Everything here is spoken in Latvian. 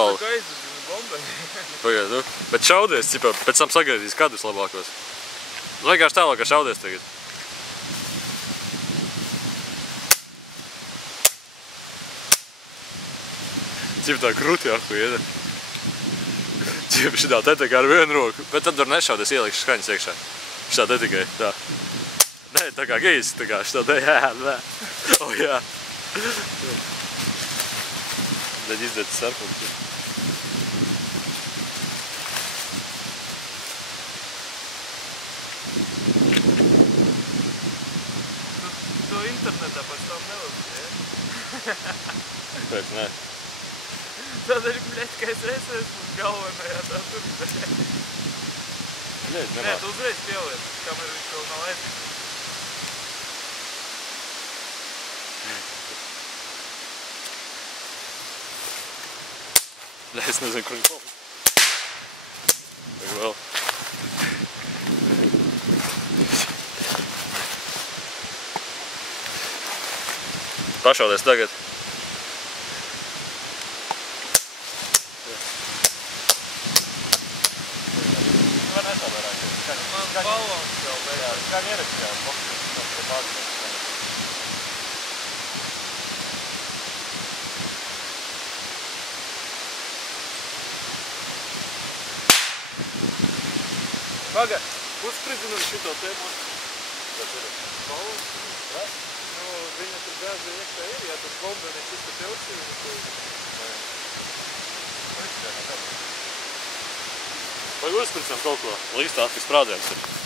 galvu. Tā kā aizdzina bombai. Pagaid, nu. Bet šaudies, cipā, pēc tam sagriezīs kadrus labākos. Vienkārši tālāk, kā šaudies tagad. Cip tā krūti jaku ieda. Cip šitā te tā kā ar vienu roku. Bet tad var nešaudies, ielikšu skaņas iekšā. Šitā te tikai, tā. Nē, tā kā gejs, tā kā šitā te, jā, nē. O, jā. Tad izdēt sarkums. To internetā pēc tam neuzsē, ja? Pēc, nē. Tādēļ, bļet, ka es esmu galvenajā tā tur. Nē, tu uzreiz pieliec, kamēr viņš vēl nav aizdzis. Nē, es nezinu, kur viņi palika. Tagad vēl. Pašaudies tagad. Man balons jau beigās. Kā ierakstījā, pokļus. Paga, uzspridzinam šito tēmu. Kas ir? Balons? Jā? Nu, viņa tur gāzi iekšā ir, ja tas bombenis ir pēc ilgsīvi, to... Vai uzspridzinam kaut ko? Līdz tā, kas sprādziens ir.